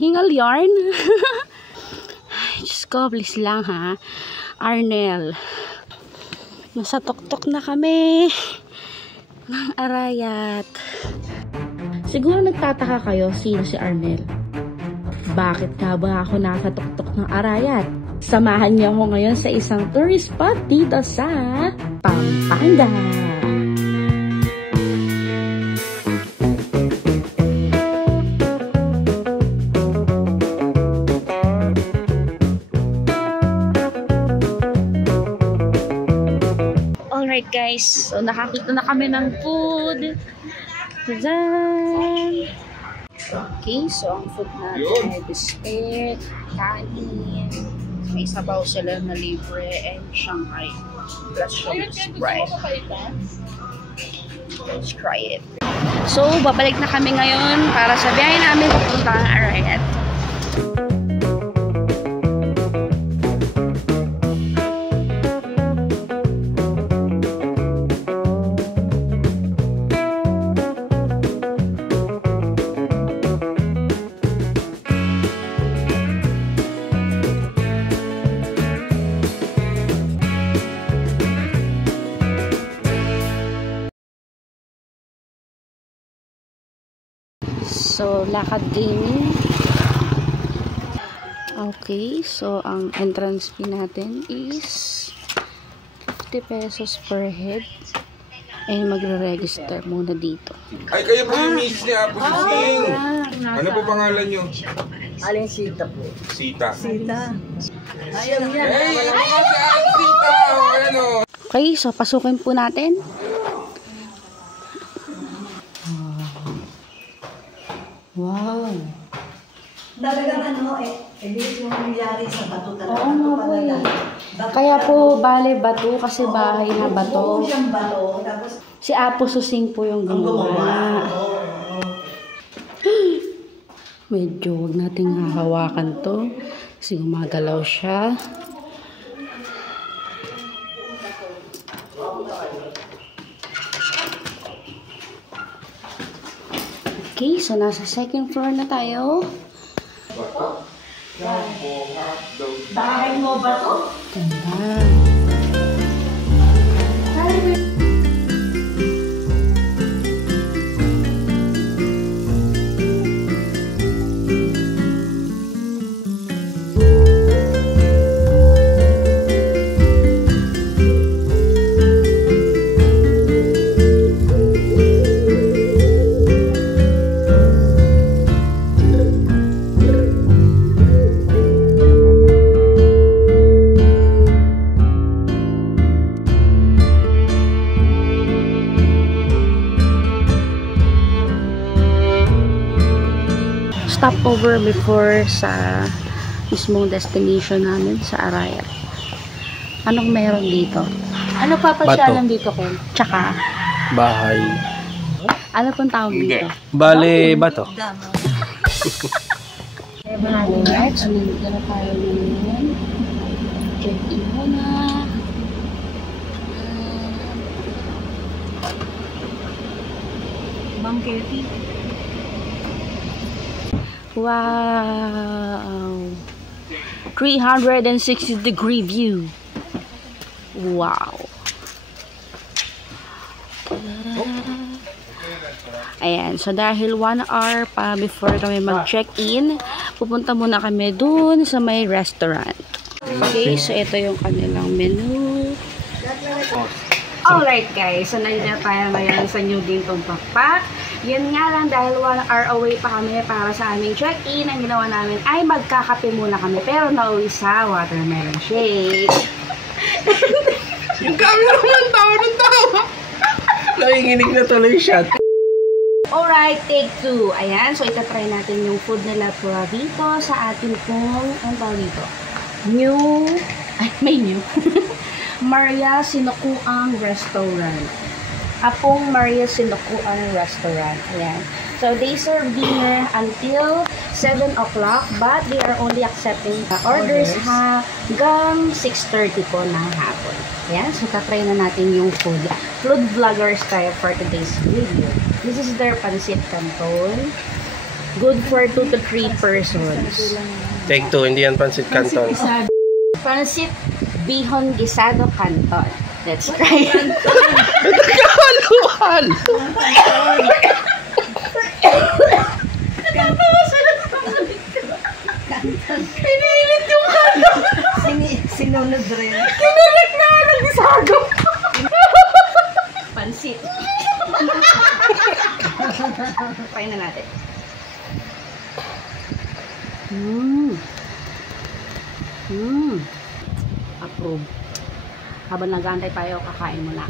Hingal yarn. Diyos ko, please lang ha. Arnel. Nasa tuktok na kami ng Arayat. Siguro nagtataka kayo sino si Arnel. Bakit nga ba ako nasa tuktok ng Arayat? Samahan niyo ako ngayon sa isang tourist spot dito sa Pampanga. Alright guys, so nakakita na kami ng food. Tadaan! Okay, so ang food natin ay biscuit, kanin, may sabaw sila na libre, and Shanghai. Plus yung Sprite. Let's try it. So, babalik na kami ngayon para sa biyahe namin papunta ng Arayat. So, lakad gaming. Okay, so ang entrance fee natin is 50 pesos per head. Ay, magre-register muna dito. Ay, kayo po yung miss ni Apo Sising. Ano po pangalan nyo? Alin Sita po? Sita. Sita. Ayaw niya. Hey, Sita! Ano? Okay, so pasukin po natin. Wow. Talagang ano hindi mo nangyari sa bato talaga. Oo nga po eh. Kaya po, bale bato kasi bahay na bato. Oo, siyang bato. Tapos, Si Apo Susing po yung gumawa. Medyo huwag nating hahawakan to. Kasi gumagalaw siya. Okay, so nasa second floor na tayo. bahay mo ba to? Ganda. Stopover before sa mismong destination namin sa Arayat. Anong meron dito? Ano papasyalan dito ko? Tsaka? Bahay. Ano pong tawag dito? Bale, bato. Alright, so nandito na tayo ngayon. Check in muna. Ma'am Katie. Wow! 360-degree view. Wow! Ayan, so dahil 1 hour pa before kami mag-check-in, pupunta muna kami dun sa may restaurant. Okay, so ito yung kanilang menu. Alright guys, so nandito tayo ngayon sa New Ginto Backpack. Yun nga lang, dahil 1 hour away pa kami para sa aming check-in, ang ginawa namin ay magkakape muna kami, pero nauwi sa watermelon shake. Yung camera man, tawa ng tawa. Nanginginig na tuloy siya. Alright, take 2. Ayan, so itatry natin yung food nila po dito sa ating pong, ang tawag dito? May new. Maria Sinukuang Restaurant. Apong Maria Sinukuang Restaurant. Ayan. So, they serve dinner until 7 o'clock, but they are only accepting orders hanggang 6:30 po ng hapon. Ayan. So, tatry na natin yung food. Food vloggers tayo for today's video. This is their pancit canton. Good for 2 to 3 persons. Take 2, hindi yan pansit canton. Pansit bihon gisado canton. Let's try it. Nagkakaluhan! Pinilit yung canton. Sinunod rin. Kinilit na ng gisado. Pansit. Try na natin. Approve. Habang nag-aantay tayo, kakain muna.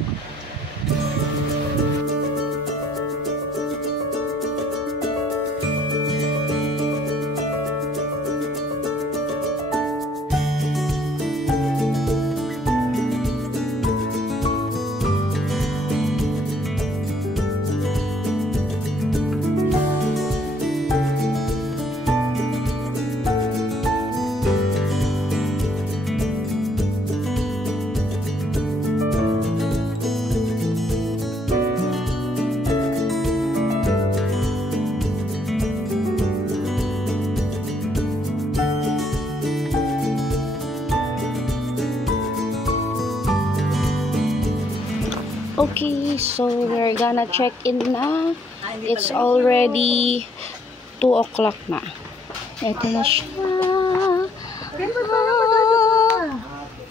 Okay, so we're gonna check in na. It's already 2 o'clock na. Ito na siya.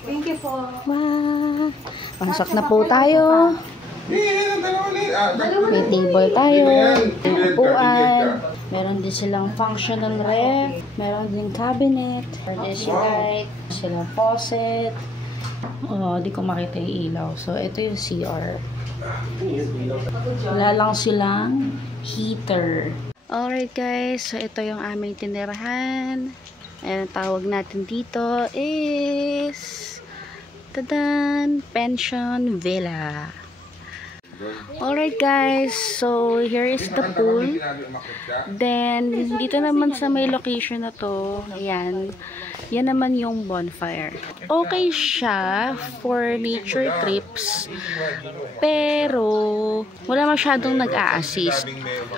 Thank you po. Wow. Pasok na po tayo. May table tayo. May upuan. Meron din silang functional ref. Meron din cabinet. There's light. Silang faucet. Oh, di ko makita yung ilaw. So, ito yung CR. Wala lang silang heater. Alright guys, so ito yung aming tinirahan. Ang tawag natin dito is tadan, Pension Villa. Alright guys, so here is the pool. Then, dito naman sa may location na to, ayan, yan naman yung bonfire. Okay siya for nature trips, pero wala masyadong nag-a-assist.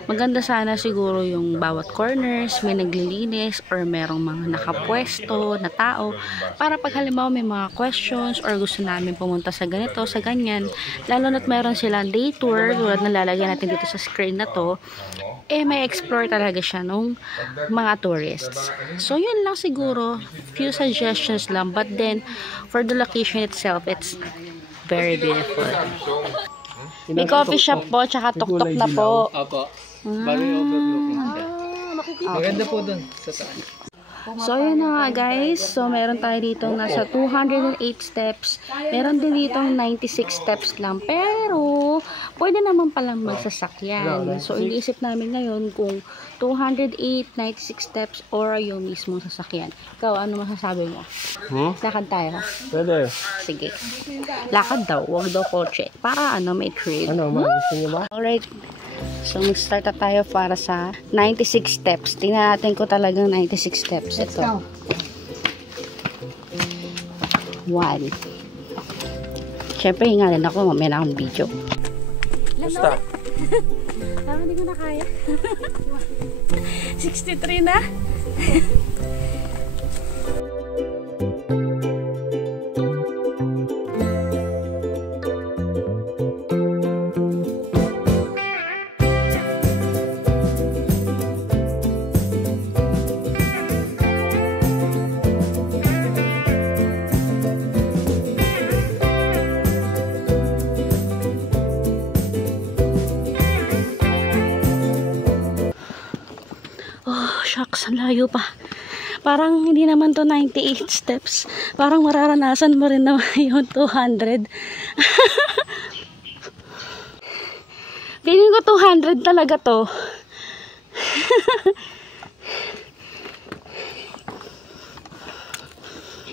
Maganda sana siguro yung bawat corners, may naglilinis or merong mga nakapwesto na tao para pag halimbawa may mga questions or gusto namin pumunta sa ganito, sa ganyan, lalo na't meron silang day tour, tulad na lalagyan natin dito sa screen na to, eh may explore talaga siya nung mga tourists. So yun lang siguro, few suggestions lang, but then for the location itself, it's very beautiful. May coffee shop po, tsaka tuk-tuk na po. Opo. Bago yung overlooking. Maganda po dun sa taas. So, yun na nga guys. So, meron tayo dito nasa 208 steps. Meron din dito 96 steps lang. Pero, pwede naman palang magsasakyan. So, iniisip namin ngayon kung 208, 96 steps or yung mismong sasakyan. Ikaw, ano masasabi mo? Lakad tayo. Pwede. Sige. Lakad daw. Huwag daw kotse. Para ano, may trail. Ano, gusto niyo ba? Alright. So, mag-start na tayo para sa 96 steps. Tingnan natin ko talagang 96 steps. Ito. 1. Siyempre, hingalin ako. Mamaya na akong video. Basta. Parang hindi ko na kaya. 63 na. Shucks, ang layo pa. Parang hindi naman to 98 steps. Parang mararanasan mo rin naman yung 200. Feeling ko 200 talaga to.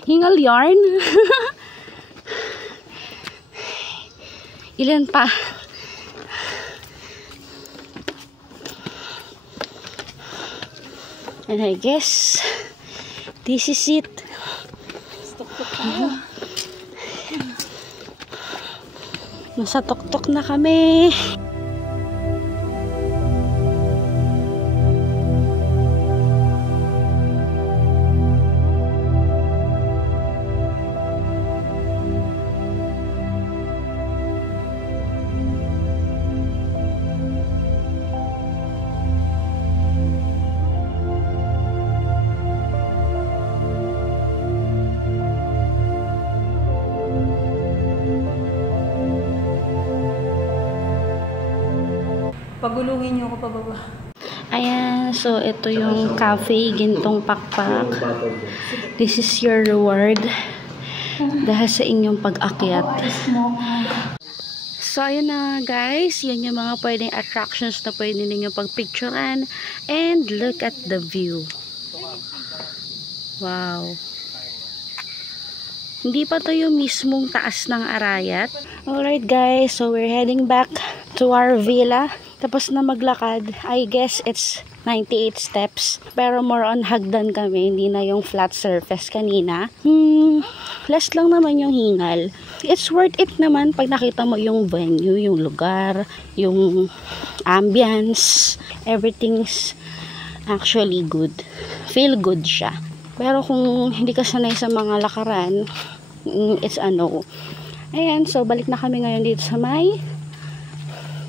Hingal yarn. Ilan pa? And I guess this is it. Nasa tuktok na kami. Pagulungin niyo ako pababa. Ayan, so ito yung cafe, Gintong Pakpak. This is your reward dahil sa inyong pag-akyat. So, ayun na guys, yun yung mga pwedeng attractions na pwede ninyong pagpicturean. And look at the view. Wow. Hindi pa to yung mismong taas ng Arayat. Alright guys, so we're heading back to our villa. Tapos na maglakad. I guess it's 98 steps. Pero more on hagdan kami. Hindi na yung flat surface kanina. Less lang naman yung hingal. It's worth it naman pag nakita mo yung venue, yung lugar, yung ambience. Everything's actually good. Feel good siya. Pero kung hindi ka sanay sa mga lakaran, it's a no. Ayan, so balik na kami ngayon dito sa may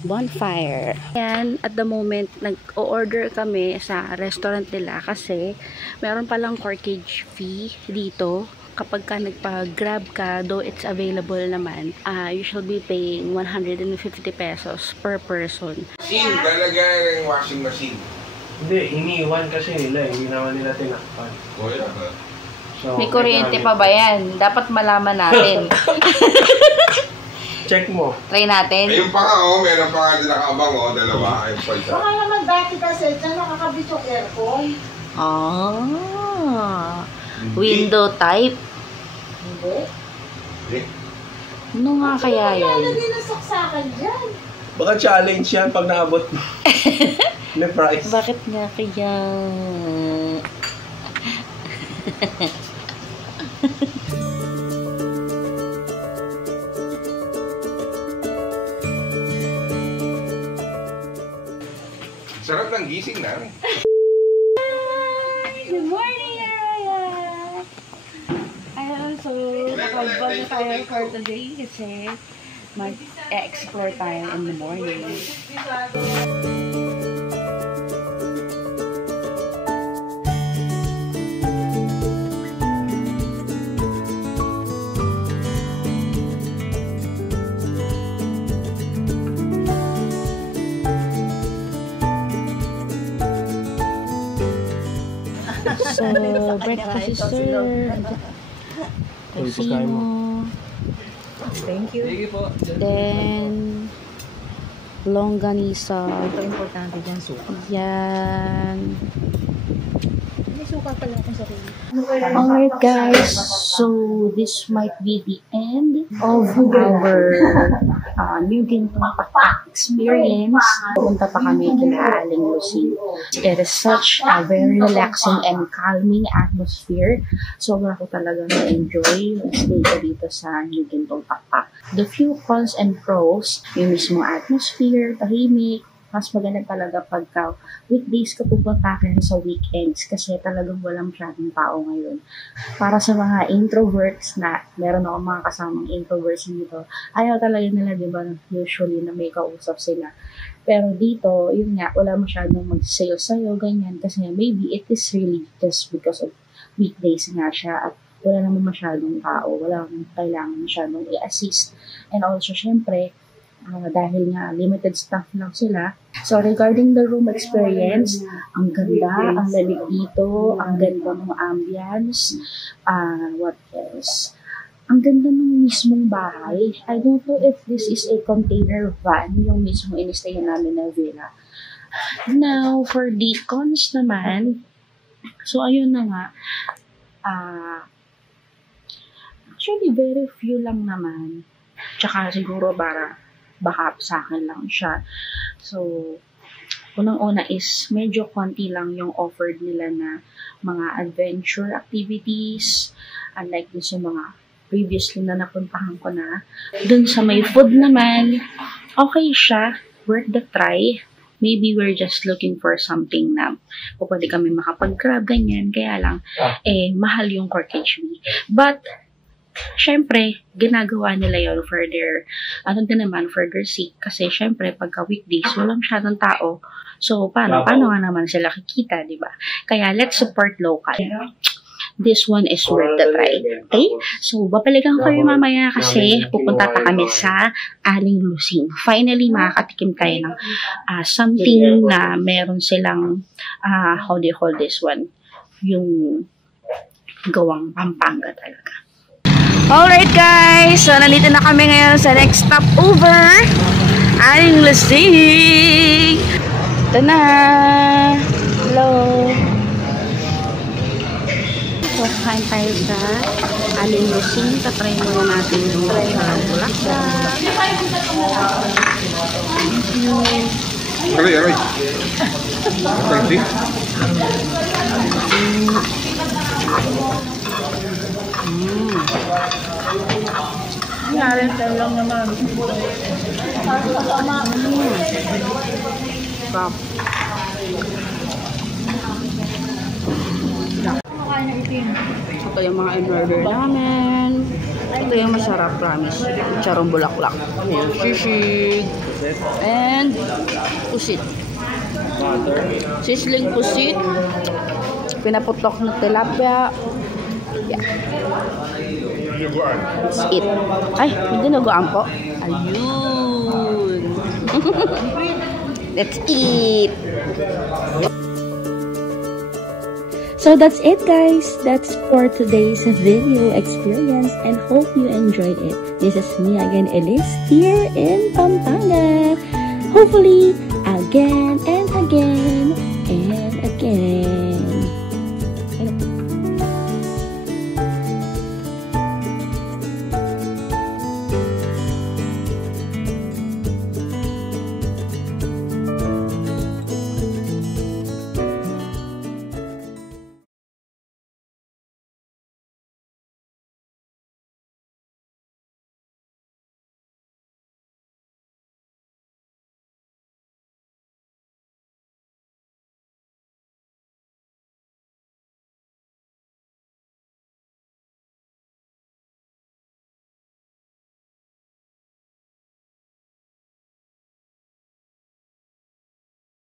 bonfire. Ayan, at the moment, nag-order kami sa restaurant nila kasi meron palang corkage fee dito. Kapag ka nagpa-grab ka, though it's available naman, you shall be paying 150 pesos per person. Machine, talaga yung washing machine. Hindi, iniwan kasi nila. Hindi naman nila tinakpan. O yan. So, May kuryente pa ba yan? Dapat malaman natin. check mo. Try natin. Ayun pa nga, meron pa nga din nakaabang, dalawa. Ayun pa isa. Baka naman dati kasi, dyan nakakabit yung aircon. Window type. Hindi. Hindi. Ano nga kaya yan? Lalagay ng saksakan dyan. Baka challenge yan pag naabot mo. May price. Bakit nga kaya? Sarap ng gising na. Good morning, Araya! Ayan, so nakabag na tayo for today kasi mag-explore tayo in the morning. So, breakfast is served. Tocino. Thank you. Sige po. Then, longganisa. Ito importante dyan, suka. Yan. May suka pala akong sarili. Alright guys, so this might be the end of our New Gintong Pakpak experience. Pupunta pa kami kina Aling Lucy. It is such a very relaxing and calming atmosphere. Sobra ko talaga na-enjoy yung stay ko dito sa New Gintong Pakpak. The few cons and pros, yung mismo atmosphere, tahimik, mas maganda talaga pagka weekdays ka pupunta ka sa weekends kasi talagang walang masyadong tao ngayon. Para sa mga introverts na, meron ako mga kasamang introverts dito, ayaw talaga nila, di ba, usually na may kausap sila. Pero dito, yun nga, wala masyadong mag-sale sa'yo, ganyan, kasi maybe it is really just because of weekdays nga siya at wala naman masyadong tao, wala kailangan masyadong i-assist. And also, syempre, dahil nga limited staff lang sila. So, regarding the room experience, ang ganda, ang lamig dito, ang ganda ng ambience, what else? Ang ganda ng mismong bahay. I don't know if this is a container van, yung mismong in-stayan namin na villa. Now, for the cons naman, so ayun na nga, actually very few lang naman. Tsaka siguro baka sa akin lang siya. So, unang-una is medyo konti lang yung offered nila na mga adventure activities, unlike dun sa mga previously na napuntahan ko na. Dun sa may food naman, okay siya, worth the try. Maybe we're just looking for something na pwede kami makapag-grab, ganyan. Kaya lang, mahal yung corkage fee. But, syempre, ginagawa nila yun for their, for their sake. Kasi syempre, pagka weekdays, walang masyadong tao. So, paano nga naman sila kikita, di ba? Kaya, let's support local. this one is worth the try. Okay? So, babalikan ko kayo mamaya kasi pupunta pa kami sa Aling Lusing. Finally, makakatikim tayo ng something na meron silang, how do you call this one? Yung gawang Pampanga talaga. Alright guys, so nandito na kami ngayon sa next stop over, Aling Lusing. Ito na. Hello. So, kain tayo sa Aling Lusing. Tatry muna natin yung bulaklak. Aray. Thank you. Lang naman. Stop. Ito yung mga in-order namin. Ito yung masarap, promise. Charong bulaklak. Ayan, sisig. And pusit. Sisling pusit. Pinaputok na tilapia. Yeah. That's it. Ay, hindi naguan po. Ayun. That's it. So that's it guys. That's for today's video experience and hope you enjoyed it. This is me again, Elise, here in Pampanga. Hopefully again and again.